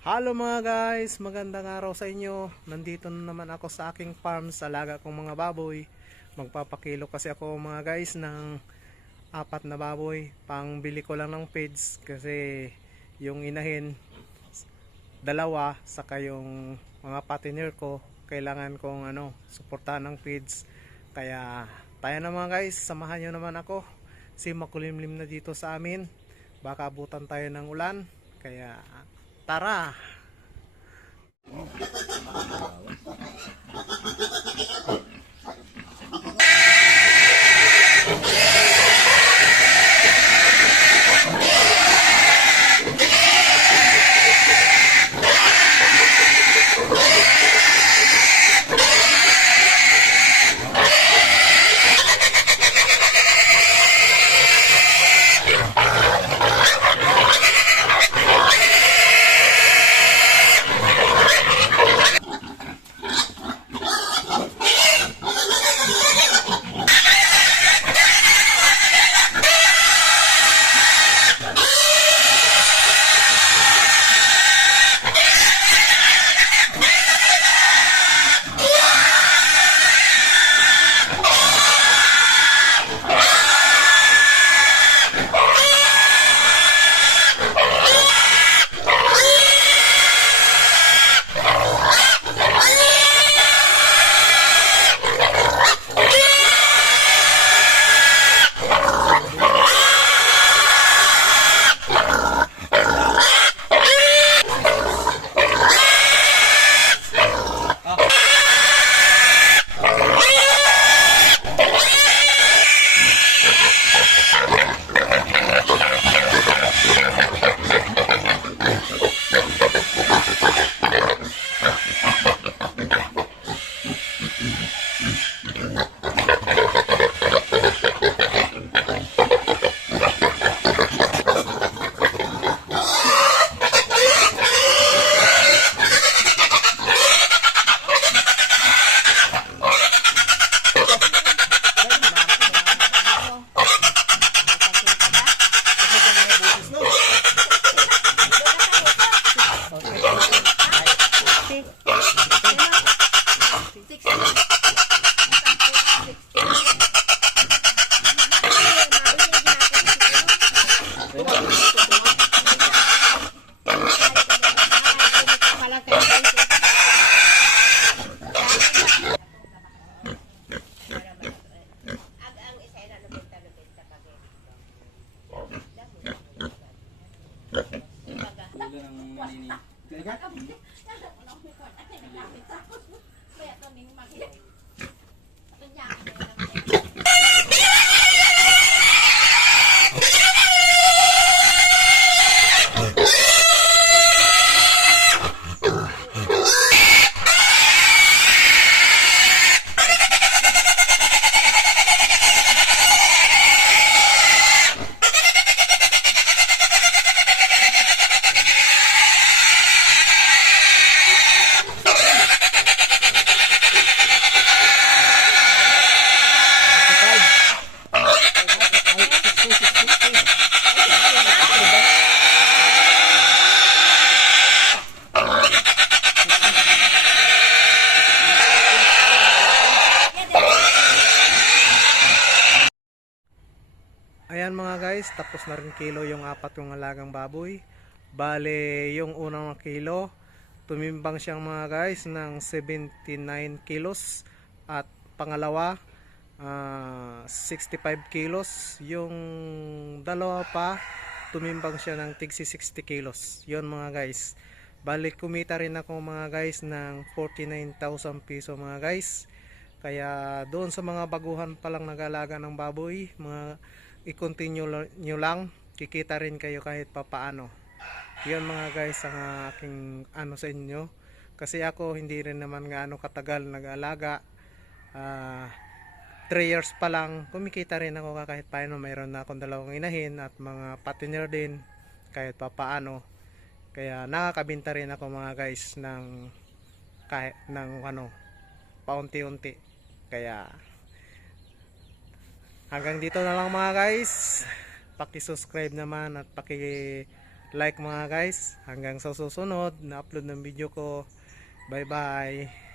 Hello mga guys, magandang araw sa inyo. Nandito na naman ako sa aking farm sa alaga kong mga baboy. Magpapakilo kasi ako mga guys ng apat na baboy. Pangbili ko lang ng feeds kasi yung inahin dalawa saka yung mga patiner ko kailangan kong ano suportahan ng feeds. Kaya tayo na mga guys, samahan nyo naman ako. Si makulimlim na dito sa amin. Baka abutan tayo ng ulan. Kaya tara! Thank you. นั่เดี๋ยวน้องไปก่อนนะเห็นยางเลยจ้าเปลี่ยนตัวนี้มาเห็นเป็นยางเลย Ayan mga guys, tapos na rin kilo yung apat yung alagang baboy. Bale, yung unang kilo, tumimbang siyang mga guys ng 79 kilos. At pangalawa, ah, 65 kilos. Yung dalawa pa, tumimbang siya ng tigsi 60 kilos. Yun mga guys. Bale, kumita rin ako mga guys ng 49,000 piso mga guys. Kaya doon sa mga baguhan pa lang nag-alaga ng baboy, mga i-continue nyo lang, kikita rin kayo kahit papaano. Yan mga guys ang aking ano sa inyo. Kasi ako hindi rin naman gaano katagal nag-alaga. 3 years pa lang, kumikita rin ako kahit paano. Mayroon na akong dalawang inahin at mga patiner din kahit papaano. Kaya nakakabinta rin ako mga guys ng kahit ng ano paunti-unti. Kaya hanggang dito na lang mga guys. Paki-subscribe naman at paki like mga guys. Hanggang sa susunod na upload ng video ko. Bye bye.